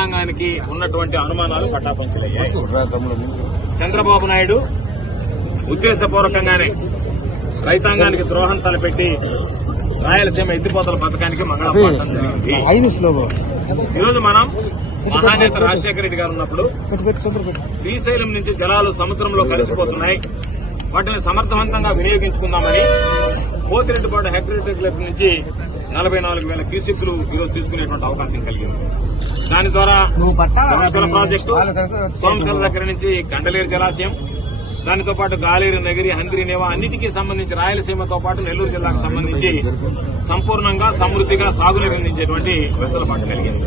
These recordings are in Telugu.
రైతాంగానికి ఉన్నటువంటి అనుమానాలు పట్టాపంచలయ్యాయి. చంద్రబాబు నాయుడు ఉద్దేశపూర్వకంగానే రైతాంగానికి ద్రోహం తలపెట్టి రాయలసీమ ఎత్తిపోతల పథకానికి మంగళం జరిగింది. ఈరోజు మనం మహానేత రాజశేఖర రెడ్డి గారు ఉన్నప్పుడు శ్రీశైలం నుంచి జలాలు సముద్రంలో కలిసిపోతున్నాయి, వాటిని సమర్థవంతంగా వినియోగించుకుందామని పోతిరెడ్డిపాడు హెడ్రిటెక్ నుంచి 44,000 క్యూసెక్కులు ఈరోజు తీసుకునేటువంటి అవకాశం కలిగింది. దాని ద్వారా సోమశిల ప్రాజెక్టు, సోమశిల దగ్గర నుంచి గండలేరు జలాశయం, దానితో పాటు గాలేరు, నగిరి, హంద్రి, నేవా అన్నిటికీ సంబంధించి రాయలసీమతో పాటు నెల్లూరు జిల్లాకు సంబంధించి సంపూర్ణంగా సమృద్దిగా సాగునీరు అందించేటువంటి వెసులుబాటు కలిగింది.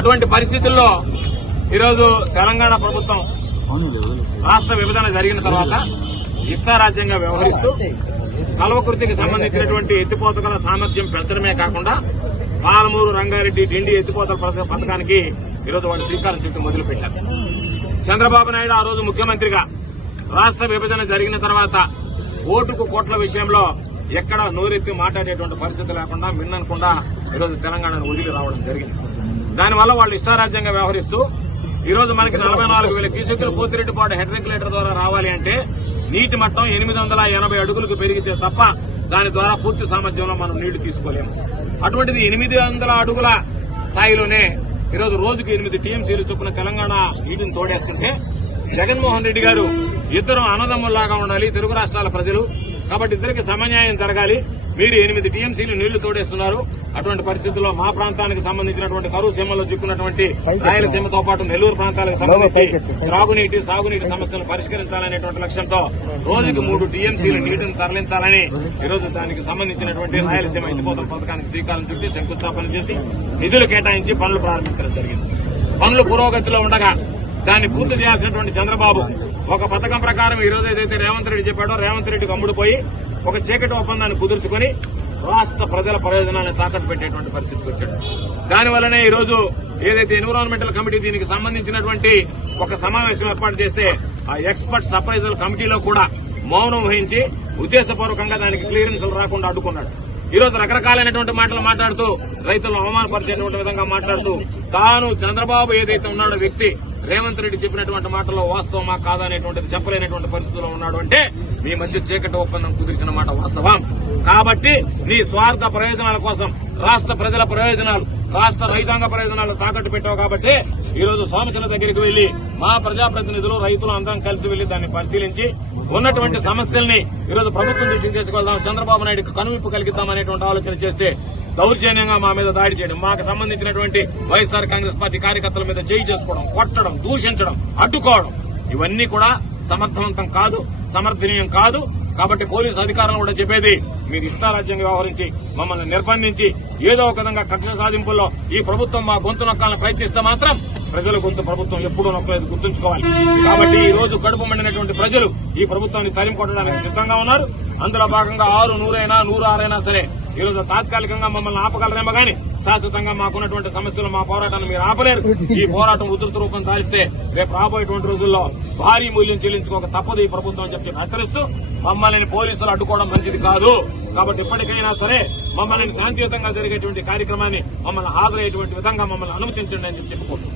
అటువంటి పరిస్థితుల్లో ఈరోజు తెలంగాణ ప్రభుత్వం రాష్ట్ర విభజన జరిగిన తర్వాత ఇష్టారాజ్యంగా వ్యవహరిస్తూ కల్వకుర్తికి సంబంధించినటువంటి ఎత్తిపోతల సామర్థ్యం పెంచడమే కాకుండా పాలమూరు, రంగారెడ్డి, డిండి ఎత్తిపోతల పథకానికి ఈరోజు వాళ్ళు శ్రీకారం చుట్టూ మొదలుపెట్టారు. చంద్రబాబు నాయుడు ఆ రోజు ముఖ్యమంత్రిగా రాష్ట్ర విభజన జరిగిన తర్వాత ఓటుకు కోట్ల విషయంలో ఎక్కడ నోరెత్తి మాట్లాడేటువంటి పరిస్థితి లేకుండా మిన్ననకుండా ఈరోజు తెలంగాణను వదిలి రావడం జరిగింది. దానివల్ల వాళ్ళు ఇష్టారాజ్యంగా వ్యవహరిస్తూ ఈరోజు మనకి 44,000 క్యూసెక్కులు పోతిరెడ్డిపాడు హెడ్ రెగ్యులేటర్ ద్వారా రావాలి అంటే నీటి మట్టం 880 అడుగులకు పెరిగితే తప్ప దాని ద్వారా పూర్తి సామర్థ్యంలో మనం నీళ్లు తీసుకోలేము. అటువంటిది 800 అడుగుల స్థాయిలోనే ఈరోజు రోజుకు 8 టీఎంసీలు చొప్పున తెలంగాణ నీటిని తోడేస్తుంటే జగన్మోహన్ రెడ్డి గారు ఇద్దరు అన్నదమ్ముల్లాగా ఉండాలి తెలుగు రాష్ట్రాల ప్రజలు, కాబట్టి ఇద్దరికి సమన్యాయం జరగాలి, మీరు 8 టీఎంసీలు నీళ్లు తోడేస్తున్నారు. అటువంటి పరిస్థితుల్లో మా ప్రాంతానికి సంబంధించినటువంటి కరువు సీమలో చిక్కున్నటువంటి రాయలసీమతో పాటు నెల్లూరు ప్రాంతాలకు సంబంధించి త్రాగునీటి, సాగునీటి సమస్యలను పరిష్కరించాలనేటువంటి లక్ష్యంతో రోజుకి 3 టీఎంసీలు నీటిని తరలించాలని ఈరోజు దానికి సంబంధించినటువంటి రాయలసీమ ఎత్తిపోతల పథకానికి శ్రీకారం చుట్టి శంకుస్థాపన చేసి నిధులు కేటాయించి పనులు ప్రారంభించడం జరిగింది. పనులు పురోగతిలో ఉండగా దాన్ని పూర్తి చేయాల్సినటువంటి చంద్రబాబు ఒక పథకం ప్రకారం ఈ రోజు ఏదైతే రేవంత్ రెడ్డి చెప్పాడో రేవంత్ రెడ్డికి అమ్ముడుపోయి ఒక చీకటి ఒప్పందాన్ని కుదుర్చుకుని రాష్ట్ర ప్రజల ప్రయోజనాన్ని తాకట్టు పెట్టేటువంటి పరిస్థితికి వచ్చాడు. దానివల్లనే ఈ రోజు ఏదైతే ఎన్విరాన్మెంటల్ కమిటీ దీనికి సంబంధించినటువంటి ఒక సమావేశం ఏర్పాటు చేస్తే ఆ ఎక్స్పర్ట్ అప్రైజల్ కమిటీలో కూడా మౌనం వహించి ఉద్దేశపూర్వకంగా దానికి క్లియరెన్స్లు రాకుండా అడ్డుకున్నాడు. ఈ రోజు రకరకాలైనటువంటి మాటలు మాట్లాడుతూ రైతులను అవమానపరిచేటువంటి విధంగా మాట్లాడుతూ తాను చంద్రబాబు ఏదైతే ఉన్నాడో వ్యక్తి రేవంత్ రెడ్డి చెప్పినటువంటి మాటల్లో వాస్తవమా కాదా అనేటువంటిది చెప్పలేనటువంటి పరిస్థితుల్లో ఉన్నాడు అంటే మీ మధ్య చీకటి ఒప్పందం కుదిర్చిన మాట వాస్తవం. కాబట్టి నీ స్వార్థ ప్రయోజనాల కోసం రాష్ట్ర ప్రజల ప్రయోజనాలు, రాష్ట్ర రైతాంగ ప్రయోజనాలు తాకట్టు పెట్టావు కాబట్టి ఈ రోజు సోమశిల దగ్గరికి వెళ్లి మా ప్రజాప్రతినిధులు, రైతులు అందరం కలిసి వెళ్లి దాన్ని పరిశీలించి ఉన్నటువంటి సమస్యల్ని ఈరోజు ప్రభుత్వం దృష్టికి తీసుకెళ్దాం, చంద్రబాబు నాయుడుకి కనువిప్పు కలిగిద్దామనేటువంటి ఆలోచన చేస్తే దౌర్జన్యంగా మా మీద దాడి చేయడం, మాకు సంబంధించినటువంటి వైఎస్ఆర్ కాంగ్రెస్ పార్టీ కార్యకర్తల మీద జై చేసుకోవడం, కొట్టడం, దూషించడం, అడ్డుకోవడం ఇవన్నీ కూడా సమర్థవంతం కాదు, సమర్థనీయం కాదు. కాబట్టి పోలీసు అధికారులు కూడా చెప్పేది మీరు ఇష్టారాజ్యంగా వ్యవహరించి మమ్మల్ని నిర్బంధించి ఏదో ఒక విధంగా కక్ష సాధింపుల్లో ఈ ప్రభుత్వం మా గొంతు నొక్కాలని ప్రయత్నిస్తే మాత్రం ప్రజల గొంతు ప్రభుత్వం ఎప్పుడూ నొక్కలేదు, గుర్తుంచుకోవాలి. కాబట్టి ఈ రోజు కడుపు మండినటువంటి ప్రజలు ఈ ప్రభుత్వాన్ని తరిమి కొట్టడానికి సిద్ధంగా ఉన్నారు. అందులో భాగంగా 6, 100 అయినా 106 అయినా సరే ఈ రోజు తాత్కాలికంగా మమ్మల్ని ఆపగలరేమో గానీ శాశ్వతంగా మాకున్నటువంటి సమస్యలు, మా పోరాటాన్ని మీరు ఆపలేరు. ఈ పోరాటం ఉధృత రూపం సాధిస్తే రేపు రాబోయేటువంటి రోజుల్లో భారీ మూల్యం చెల్లించుకోక తప్పదు ఈ ప్రభుత్వం అని చెప్పి హెచ్చరిస్తూ మమ్మల్ని పోలీసులు అడ్డుకోవడం మంచిది కాదు. కాబట్టి ఇప్పటికైనా సరే మమ్మల్ని శాంతియుతంగా జరిగేటువంటి కార్యక్రమాన్ని మమ్మల్ని హాజరయ్యేటువంటి విధంగా మమ్మల్ని అనుమతించండి అని చెప్పుకుంటున్నాం.